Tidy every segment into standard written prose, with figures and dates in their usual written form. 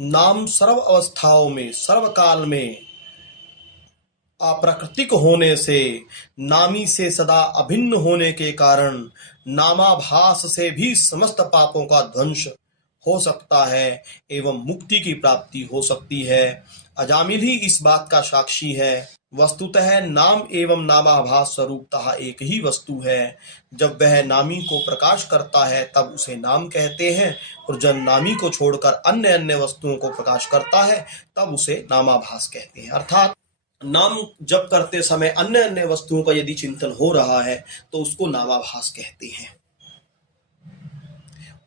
नाम सर्व अवस्थाओं में, सर्वकाल में अप्राकृतिक होने से, नामी से सदा अभिन्न होने के कारण नामाभास से भी समस्त पापों का ध्वंस हो सकता है एवं मुक्ति की प्राप्ति हो सकती है। अजामिल ही इस बात का साक्षी है। वस्तुतः नाम एवं नामाभास स्वरूपतः एक ही वस्तु है। जब वह नामी को प्रकाश करता है तब उसे नाम कहते हैं, और जब नामी को छोड़कर अन्य अन्य वस्तुओं को प्रकाश करता है तब उसे नामाभास कहते हैं। अर्थात नाम जप करते समय अन्य अन्य वस्तुओं का यदि चिंतन हो रहा है तो उसको नामाभास कहते हैं,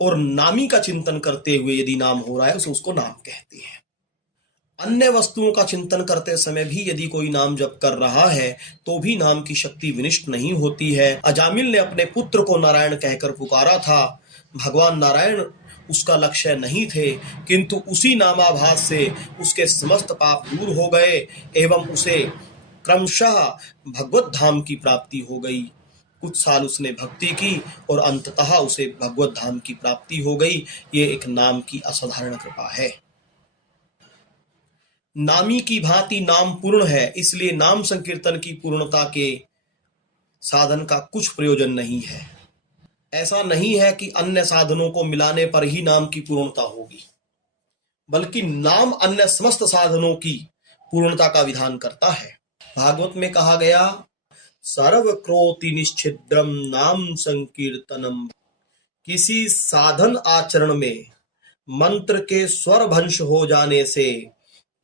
और नामी का चिंतन करते हुए यदि नाम हो रहा है तो उसको नाम कहते हैं। अन्य वस्तुओं का चिंतन करते समय भी यदि कोई नाम जप कर रहा है तो भी नाम की शक्ति विनिष्ट नहीं होती है। अजामिल ने अपने पुत्र को नारायण कहकर पुकारा था। भगवान नारायण उसका लक्ष्य नहीं थे, किंतु उसी नामाभास से उसके समस्त पाप दूर हो गए एवं उसे क्रमशः भगवत धाम की प्राप्ति हो गई। कुछ साल उसने भक्ति की और अंततः उसे भगवत धाम की प्राप्ति हो गई। ये एक नाम की असाधारण कृपा है। नामी की भांति नाम पूर्ण है, इसलिए नाम संकीर्तन की पूर्णता के साधन का कुछ प्रयोजन नहीं है। ऐसा नहीं है कि अन्य साधनों को मिलाने पर ही नाम की पूर्णता होगी, बल्कि नाम अन्य समस्त साधनों की पूर्णता का विधान करता है। भागवत में कहा गया, सर्वक्रोति निश्छिद्रम नाम संकीर्तनम। किसी साधन आचरण में मंत्र के स्वर भंश हो जाने से,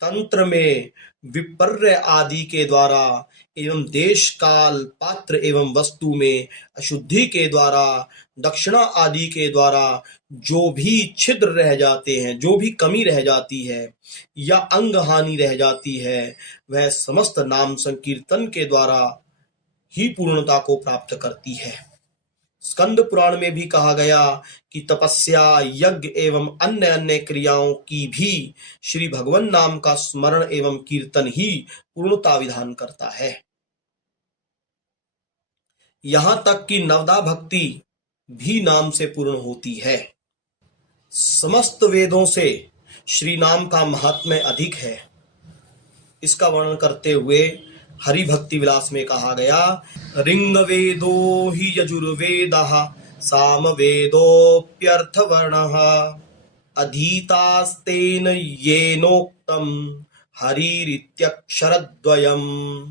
तंत्र में विपर्य आदि के द्वारा एवं देश काल पात्र एवं वस्तु में अशुद्धि के द्वारा, दक्षिणा आदि के द्वारा जो भी छिद्र रह जाते हैं, जो भी कमी रह जाती है या अंग हानि रह जाती है, वह समस्त नाम संकीर्तन के द्वारा ही पूर्णता को प्राप्त करती है। स्कंद पुराण में भी कहा गया कि तपस्या, यज्ञ एवं अन्य अन्य क्रियाओं की भी श्री भगवान नाम का स्मरण एवं कीर्तन ही पूर्णता विधान करता है। यहां तक कि नवदा भक्ति भी नाम से पूर्ण होती है। समस्त वेदों से श्री नाम का महात्म्य अधिक है। इसका वर्णन करते हुए हरि भक्ति विलास में कहा गया, ऋंग वेदो हि यजुर्वेदः साम वेदोऽप्यर्थवर्णः अधीतास्तेन येनोक्तम हरिरित्यक्षरद्वयम्।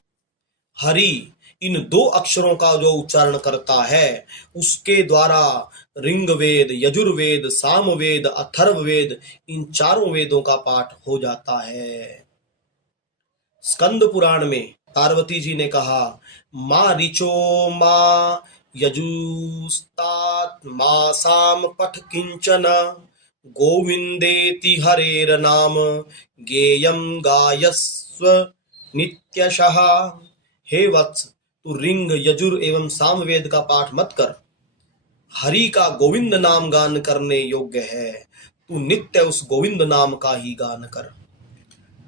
हरि इन दो अक्षरों का जो उच्चारण करता है उसके द्वारा ऋग्वेद, यजुर्वेद, सामवेद, अथर्ववेद इन चारों वेदों का पाठ हो जाता है। स्कंद पुराण में पार्वती जी ने कहा, माँ ऋचो माँ यजुस्तात माँ साम पठ किंचन गोविंदेति हरेर नाम गेयम गायस्व नित्यशः। हे वत्स, तू रिंग, यजुर एवं सामवेद का पाठ मत कर। हरि का गोविंद नाम गान करने योग्य है। तू नित्य उस गोविंद नाम का ही गान कर।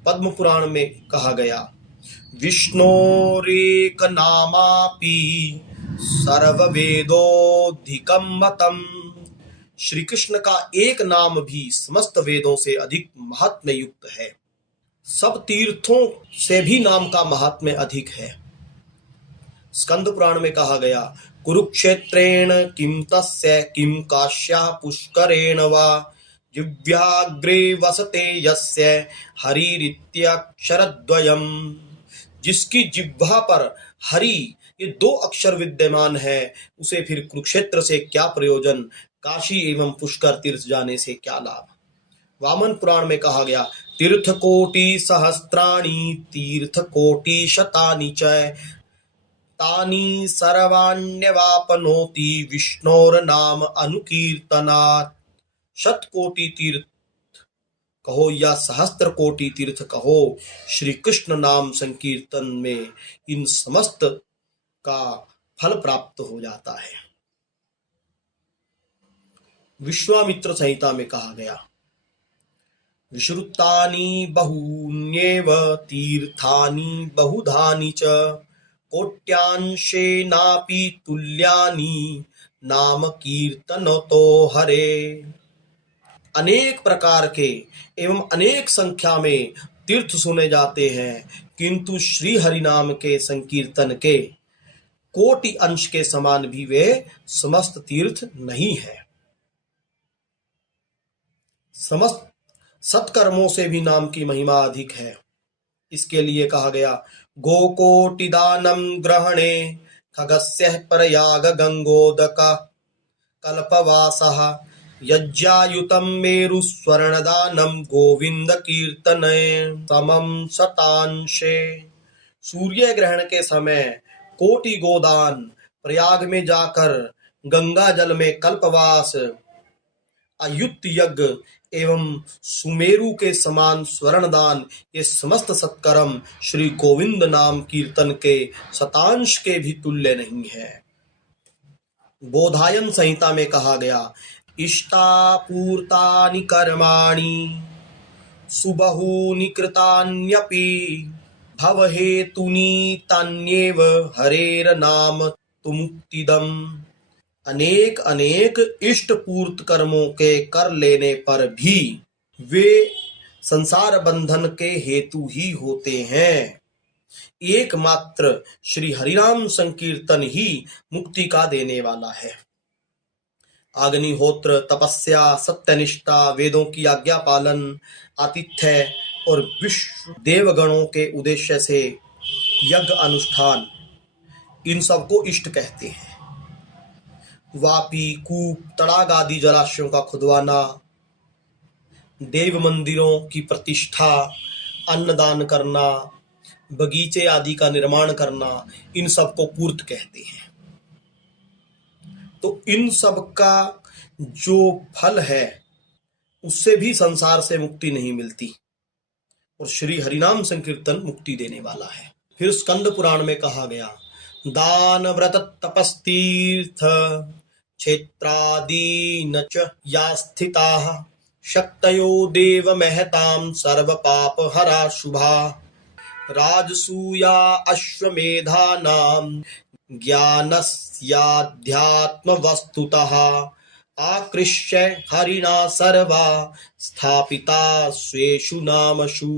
पद्म पुराण में कहा गया, विष्णोरेक नामापि सर्ववेदोधिकम मतम। श्री कृष्ण का एक नाम भी समस्त वेदों से अधिक महात्म्य युक्त है। सब तीर्थों से भी नाम का महात्म्य अधिक है। स्कंद पुराण में कहा गया, कुरुक्षेत्रेण किम तस्य किम काश्या पुष्करेण वा जिह्वाग्रे वसते यस्य हरिरित्यक्षरद्वयम्। जिसकी जिह्वा पर हरि ये दो अक्षर विद्यमान है, उसे फिर कुरुक्षेत्र से क्या प्रयोजन, काशी एवं पुष्कर तीर्थ जाने से क्या लाभ। वामन पुराण में कहा गया, तीर्थ कोटि सहस्त्राणि तीर्थ कोटि शतानि च तानि सर्वाण्यवापनोति विष्णोर नाम अनुकीर्तनात्। शत कोटि तीर्थ कहो या सहस्त्र कोटि तीर्थ कहो, श्री कृष्ण नाम संकीर्तन में इन समस्त का फल प्राप्त हो जाता है। विश्वामित्र संहिता में कहा गया, विश्रुतानि बहून्येव तीर्थानि बहुधानि च कोट्यांशेनापि तुल्यानि नाम कीर्तनतो हरे। अनेक प्रकार के एवं अनेक संख्या में तीर्थ सुने जाते हैं, किंतु श्री हरि नाम के संकीर्तन के कोटि अंश के समान भी वे समस्त तीर्थ नहीं है। समस्त सत्कर्मों से भी नाम की महिमा अधिक है। इसके लिए कहा गया, गोकोटि दानम ग्रहणे खगस्य प्रयाग गंगोदका कल्पवासः यज्ञायुतं मेरु स्वर्णदानम गोविंद कीर्तने समम शतांशे। सूर्य ग्रहण के समय कोटि गोदान, प्रयाग में जाकर गंगा जल में कल्पवास, अयुत यज्ञ एवं सुमेरु के समान स्वर्णदान, ये समस्त सत्कर्म श्री गोविंद नाम कीर्तन के शतांश के भी तुल्य नहीं है। बोधायन संहिता में कहा गया, इष्टापूर्तानि कर्माणि सुबहूनि कृतान्यपि भवहेतुनि तान्येव हरेर्नाम तुमुक्तिदम्। अनेक अनेक इष्ट पूर्त कर्मों के कर लेने पर भी वे संसार बंधन के हेतु ही होते हैं। एकमात्र श्री हरिनाम संकीर्तन ही मुक्ति का देने वाला है। अग्निहोत्र, तपस्या, सत्यनिष्ठा, वेदों की आज्ञा पालन, आतिथ्य और विश्व देवगणों के उद्देश्य से यज्ञ अनुष्ठान, इन सबको इष्ट कहते हैं। वापी, कूप, तड़ाग आदि जलाशयों का खुदवाना, देव मंदिरों की प्रतिष्ठा, अन्नदान करना, बगीचे आदि का निर्माण करना, इन सब को पूर्त कहते हैं। तो इन सब का जो फल है उससे भी संसार से मुक्ति नहीं मिलती, और श्री हरिनाम संकीर्तन मुक्ति देने वाला है। फिर स्कंद पुराण में कहा गया, दान व्रत तपस्तीर्थ क्षेत्रादि न च या स्थिताः शक्तयो देव महतां सर्व पाप हरा शुभा राजसूया अश्वमेधानां ज्ञानस्याध्यात्म वस्तुतः आकृष्य हरिणा सर्वा स्थापिता स्वेषु नामषु।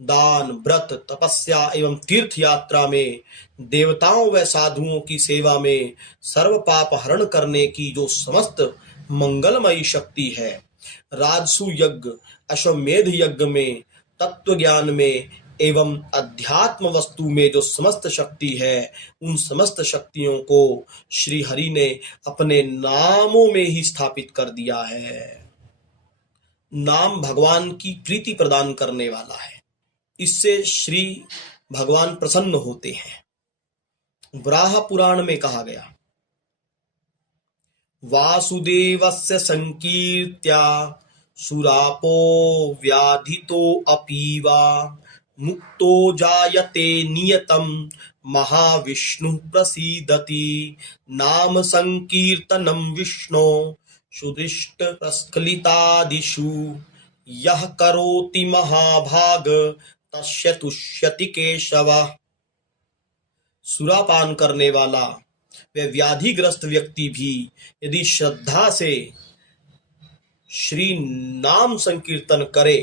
दान, व्रत, तपस्या एवं तीर्थ यात्रा में देवताओं व साधुओं की सेवा में सर्व पाप हरण करने की जो समस्त मंगलमयी शक्ति है, राजसु यज्ञ, अश्वमेध यज्ञ में, तत्व ज्ञान में एवं अध्यात्म वस्तु में जो समस्त शक्ति है, उन समस्त शक्तियों को श्री हरि ने अपने नामों में ही स्थापित कर दिया है। नाम भगवान की प्रीति प्रदान करने वाला है, इससे श्री भगवान प्रसन्न होते हैं। वराह पुराण में कहा गया, वासुदेवस्य संकीर्त्या सुरापो व्याधितो अपीवा मुक्तो जायते नियतम महाविष्णु प्रसीदति नाम संकीर्तनम विष्णु सुदृष्ट प्रस्खलितादिषु यह करोति महाभाग तस्य तुष्यति केशवः। सुरापान करने वाला व व्याधिग्रस्त व्यक्ति भी यदि श्रद्धा से श्री नाम संकीर्तन करे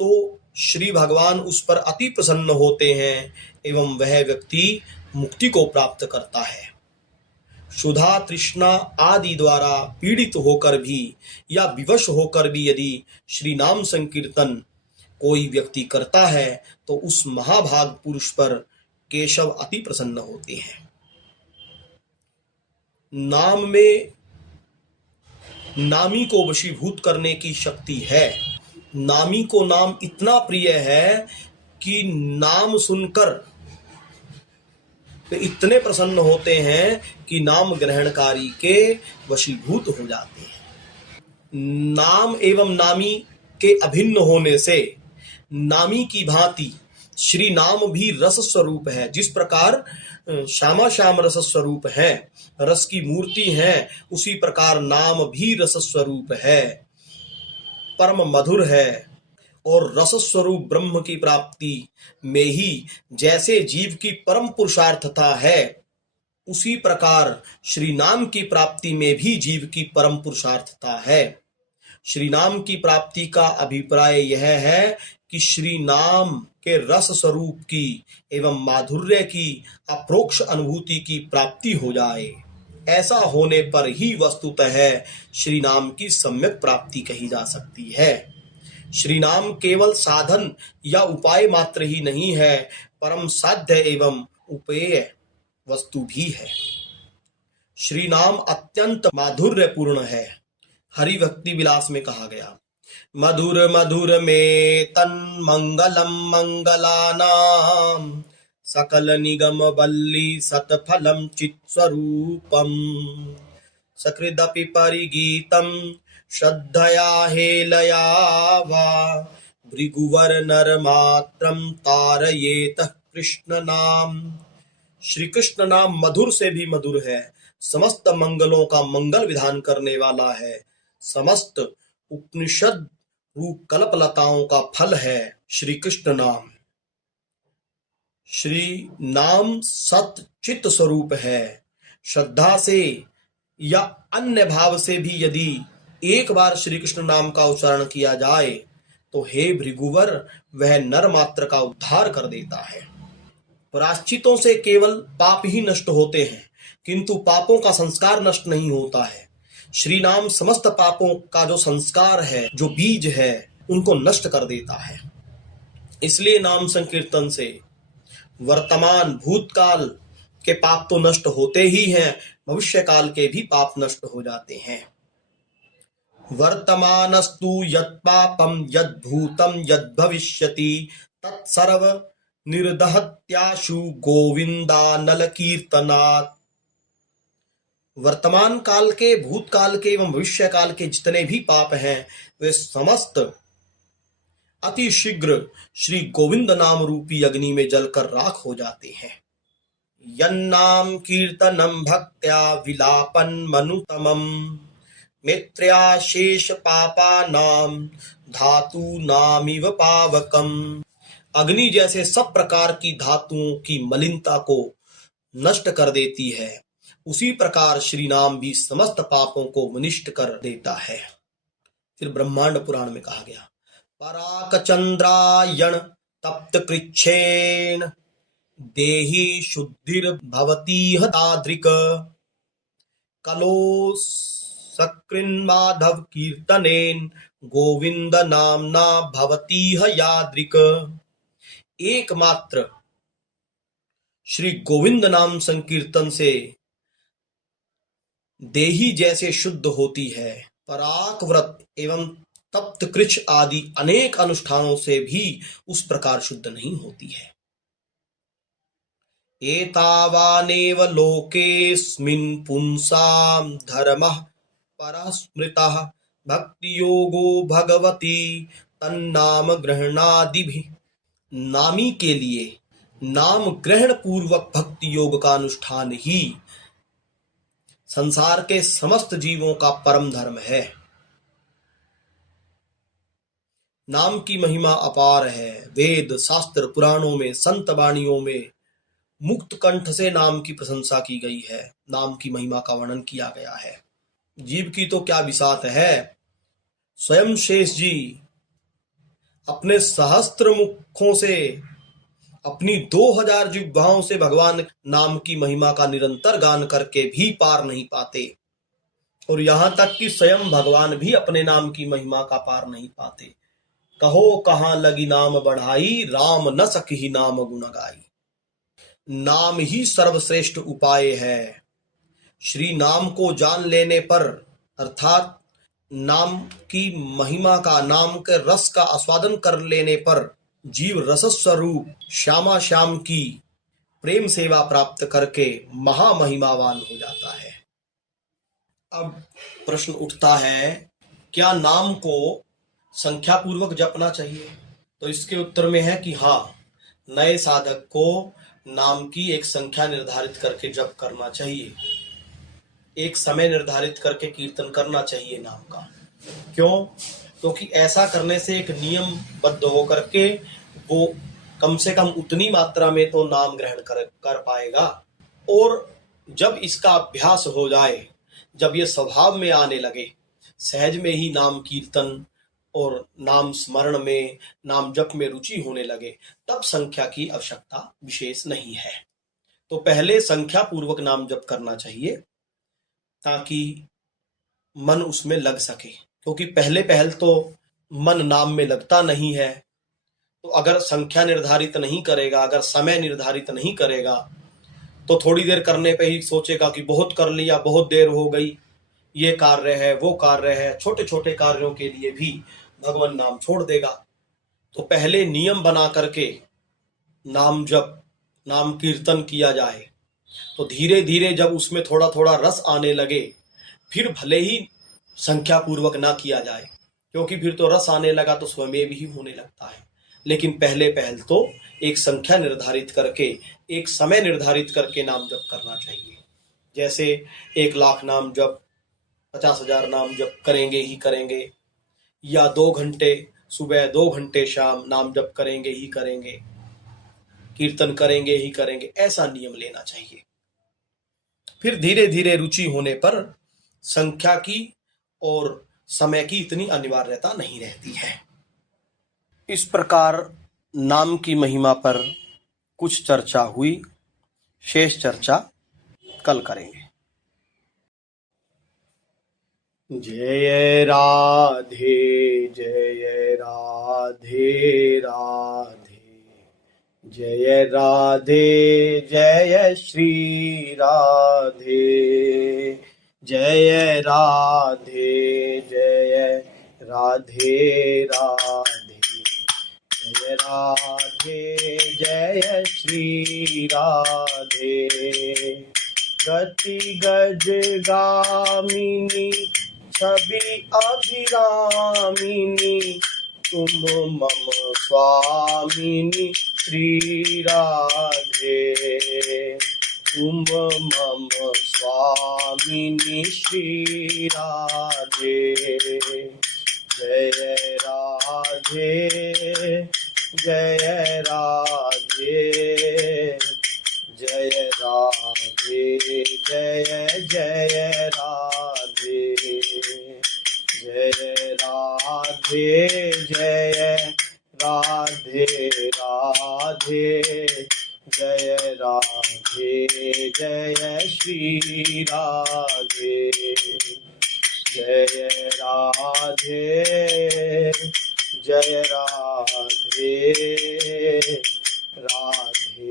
तो श्री भगवान उस पर अति प्रसन्न होते हैं एवं वह व्यक्ति मुक्ति को प्राप्त करता है। क्षुधा, तृष्णा आदि द्वारा पीड़ित होकर भी या विवश होकर भी यदि श्री नाम संकीर्तन कोई व्यक्ति करता है तो उस महाभाग पुरुष पर केशव अति प्रसन्न होते हैं। नाम में नामी को वशीभूत करने की शक्ति है। नामी को नाम इतना प्रिय है कि नाम सुनकर वे इतने प्रसन्न होते हैं कि नाम ग्रहणकारी के वशीभूत हो जाते हैं। नाम एवं नामी के अभिन्न होने से नामी की भांति श्री नाम भी रस स्वरूप है। जिस प्रकार श्यामा श्याम रस स्वरूप है, रस की मूर्ति है, उसी प्रकार नाम भी रस स्वरूप है, परम मधुर है। और रस स्वरूप ब्रह्म की प्राप्ति में ही जैसे जीव की परम पुरुषार्थता है, उसी प्रकार श्री नाम की प्राप्ति में भी जीव की परम पुरुषार्थता है। श्री नाम की प्राप्ति का अभिप्राय यह है कि श्री नाम के रस स्वरूप की एवं माधुर्य की अप्रोक्ष अनुभूति की प्राप्ति हो जाए। ऐसा होने पर ही वस्तुतः श्री नाम की सम्यक प्राप्ति कही जा सकती है। श्री नाम केवल साधन या उपाय मात्र ही नहीं है, परम साध्य एवं उपेय वस्तु भी है। श्री नाम अत्यंत माधुर्यपूर्ण है। हरि भक्ति विलास में कहा गया, मधुर मधुर में तन मंगलम मंगलानाम सकल निगम बल्ली सतफलम चित स्वरूपम सकृदपि परिगीतम श्रद्धया हेलया वा भृगुवर नर मात्रम तारयेत कृष्ण नाम। श्री कृष्ण नाम मधुर से भी मधुर है, समस्त मंगलों का मंगल विधान करने वाला है, समस्त उपनिषद रूप कल्पलताओं का फल है श्री कृष्ण नाम। श्री नाम सत चित स्वरूप है। श्रद्धा से या अन्य भाव से भी यदि एक बार श्री कृष्ण नाम का उच्चारण किया जाए तो हे भृगुवर, वह नर मात्र का उद्धार कर देता है। प्रायश्चितों से केवल पाप ही नष्ट होते हैं, किंतु पापों का संस्कार नष्ट नहीं होता है। श्री नाम समस्त पापों का जो संस्कार है, जो बीज है, उनको नष्ट कर देता है। इसलिए नाम संकीर्तन से वर्तमान भूतकाल के पाप तो नष्ट होते ही हैं, भविष्य काल के भी पाप नष्ट हो जाते हैं। वर्तमानस्तु यत् पापम यद् भूतम यद् भविष्यति तत्सर्व निर्दहत्याशु गोविंदानल कीर्तनात्। वर्तमान काल के, भूतकाल के एवं भविष्य काल के जितने भी पाप हैं, वे समस्त अति शीघ्र श्री गोविंद नाम रूपी अग्नि में जलकर राख हो जाते हैं। यन्नाम कीर्तनम भक्त्या विलापन मनुतमम मित्र्या शेष पापा नाम धातु नामिव पावकम। अग्नि जैसे सब प्रकार की धातुओं की मलिनता को नष्ट कर देती है, उसी प्रकार श्री नाम भी समस्त पापों को विनिष्ट कर देता है। फिर ब्रह्मांड पुराण में कहा गया, पराक चंद्रायण तप्त कृच्छेन देहि शुद्धिर भवती ताद्रिक कलो सकृन् माधव कीर्तनेन गोविंद नामना भवती याद्रिक। एकमात्र श्री गोविंद नाम संकीर्तन से देही जैसे शुद्ध होती है, पराक व्रत एवं तप्त कृच्छ आदि अनेक अनुष्ठानों से भी उस प्रकार शुद्ध नहीं होती है। एतावानेव लोकेस्मिन् पुंसां धर्मः परः स्मृतः भक्ति योगो भगवती तन्नाम ग्रहणादिभिः। नामी के लिए नाम ग्रहण पूर्वक भक्ति योग का अनुष्ठान ही संसार के समस्त जीवों का परम धर्म है। नाम की महिमा अपार है। वेद शास्त्र पुराणों में, संत वाणियों में मुक्त कंठ से नाम की प्रशंसा की गई है, नाम की महिमा का वर्णन किया गया है। जीव की तो क्या बिसात है, स्वयं शेष जी अपने सहस्त्र मुखों से, अपनी 2000 जिह्वाओं से भगवान नाम की महिमा का निरंतर गान करके भी पार नहीं पाते, और यहां तक कि स्वयं भगवान भी अपने नाम की महिमा का पार नहीं पाते। कहो कहां लगी नाम बढ़ाई, राम न सकी नाम गुण गाई। नाम ही सर्वश्रेष्ठ उपाय है। श्री नाम को जान लेने पर, अर्थात नाम की महिमा का, नाम के रस का आस्वादन कर लेने पर जीव रस स्वरूप श्यामा श्याम की प्रेम सेवा प्राप्त करके महामहिमावान हो जाता है। अब प्रश्न उठता है, क्या नाम को संख्या पूर्वक जपना चाहिए? तो इसके उत्तर में है कि हाँ, नए साधक को नाम की एक संख्या निर्धारित करके जप करना चाहिए, एक समय निर्धारित करके कीर्तन करना चाहिए नाम का। क्यों? क्योंकि ऐसा करने से एक नियमबद्ध होकर के वो कम से कम उतनी मात्रा में तो नाम ग्रहण कर पाएगा, और जब इसका अभ्यास हो जाए, जब ये स्वभाव में आने लगे, सहज में ही नाम कीर्तन और नाम स्मरण में, नाम जप में रुचि होने लगे, तब संख्या की आवश्यकता विशेष नहीं है। तो पहले संख्या पूर्वक नाम जप करना चाहिए ताकि मन उसमें लग सके, क्योंकि पहले पहल तो मन नाम में लगता नहीं है। तो अगर संख्या निर्धारित नहीं करेगा, अगर समय निर्धारित नहीं करेगा, तो थोड़ी देर करने पे ही सोचेगा कि बहुत कर लिया, बहुत देर हो गई, ये कार्य है, वो कार्य है, छोटे छोटे कार्यों के लिए भी भगवान नाम छोड़ देगा। तो पहले नियम बना करके नाम जप, नाम कीर्तन किया जाए, तो धीरे धीरे जब उसमें थोड़ा थोड़ा रस आने लगे, फिर भले ही संख्या पूर्वक ना किया जाए, क्योंकि फिर तो रस आने लगा तो स्वयं भी होने लगता है। लेकिन पहले पहल तो एक संख्या निर्धारित करके, एक समय निर्धारित करके नाम जप करना चाहिए। जैसे 1,00,000 नाम जप, 50,000 नाम जप करेंगे ही करेंगे, या 2 घंटे सुबह 2 घंटे शाम नाम जप करेंगे ही करेंगे, कीर्तन करेंगे ही करेंगे, ऐसा नियम लेना चाहिए। फिर धीरे धीरे रुचि होने पर संख्या की और समय की इतनी अनिवार्यता नहीं रहती है। इस प्रकार नाम की महिमा पर कुछ चर्चा हुई, शेष चर्चा कल करेंगे। जय राधे जय राधे राधे, जय राधे जय श्री राधे, जय राधे जय राधे राधे, जय राधे जय श्री राधे। गति गज गामिनी छवि अभिरामिनी, तुम मम स्वामिनी श्री राधे, तुम मम स्वामिनी श्री राधे। जय राधे जय राधे, जय राधे जय जय राधे, जय राधे जय राधे राधे, जय राधे जय श्री राधे, जय राधे जय राधे, राधे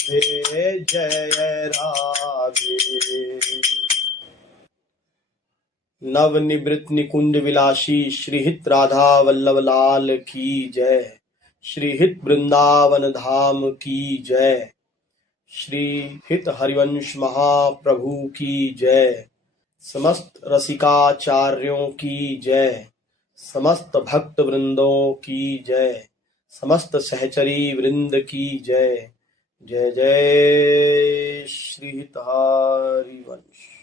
राधे जय राधे। नवनिवृत्त निकुंज विलासी श्रीहित राधा वल्लभ लाल की जय, श्रीहित वृंदावन धाम की जय, श्रीहित हरिवंश महाप्रभु की जय, समस्त रसिकाचार्यों की जय, समस्त भक्त वृंदों की जय, समस्त सहचरी वृंद की जय। जय जय श्रीहित हरिवंश।